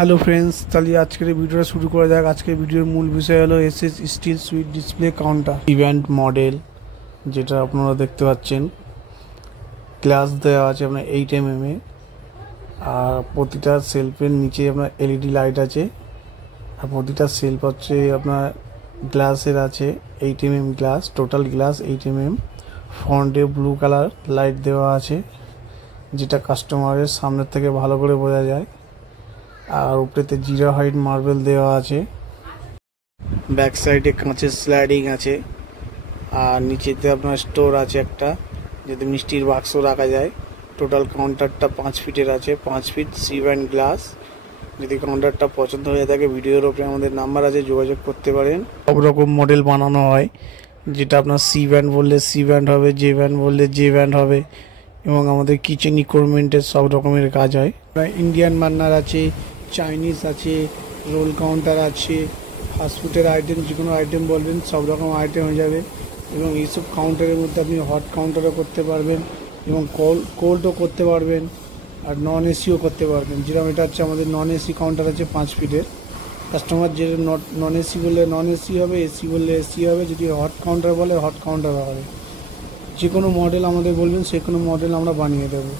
Hello friends, তাহলে আজকের ভিডিওটা শুরু করা যাক। আজকের ভিডিওর মূল বিষয় হলো SS still switch display counter event model, যেটা আপনারা দেখতে পাচ্ছেন। গ্লাস দেওয়া আছে আপনার 8 mm এ, আর প্রতিটা সেলফের নিচে আপনার এলইডি লাইট আছে, আর প্রতিটা সেলফ হচ্ছে আপনার গ্লাসের আছে 8 mm glass, total glass 8 mm। ফ্রন্টে ব্লু কালার লাইট দেওয়া আছে, যেটা কাস্টমারের সামনের থেকে ভালো করে বোঝা যায়। আর উপরেতে জিরা হোয়াইট মার্বেল দেওয়া আছে। ব্যাক সাইডে কাঁচের স্লাইডিং আছে, আর নিচেতে আপনার স্টোর আছে একটা, যাতে মিষ্টির বাক্স রাখা যায়। টোটাল কাউন্টারটা 5 ফিটের আছে, 5 ফিট সিভেন গ্লাস। যদি কাউন্টারটা পছন্দ হয়ে থাকে, ভিডিওর ওপরে আমাদের নাম্বার আছে, যোগাযোগ করতে পারেন। সব রকম মডেল বানানো হয়, যেটা আপনার সি ব্যান্ড বললে সি ব্যান্ড হবে, জে ব্যান্ড বললে জে ব্যান্ড হবে, এবং আমাদের কিচেন ইকুইপমেন্টের সব রকমের কাজ হয়। ইন্ডিয়ান বার্নার আছে, চাইনিজ আছে, রোল কাউন্টার আছে, ফাস্টফুডের আইটেম, যে কোনো আইটেম বলবেন সব রকম আইটেম হয়ে যাবে। এবং এইসব কাউন্টারের মধ্যে আপনি হট কাউন্টারও করতে পারবেন, এবং কোল্ডও করতে পারবেন, আর নন এসিও করতে পারবেন। যেরকম এটা হচ্ছে আমাদের নন এসি কাউন্টার আছে 5 ফিটের। কাস্টমার যে নন এসি বললে নন এসি হবে, এসি বললে এসি হবে, যদি হট কাউন্টার বলে হট কাউন্টার হবে। যে কোনো মডেল আমাদের বলবেন, সে কোনো মডেল আমরা বানিয়ে দেবো।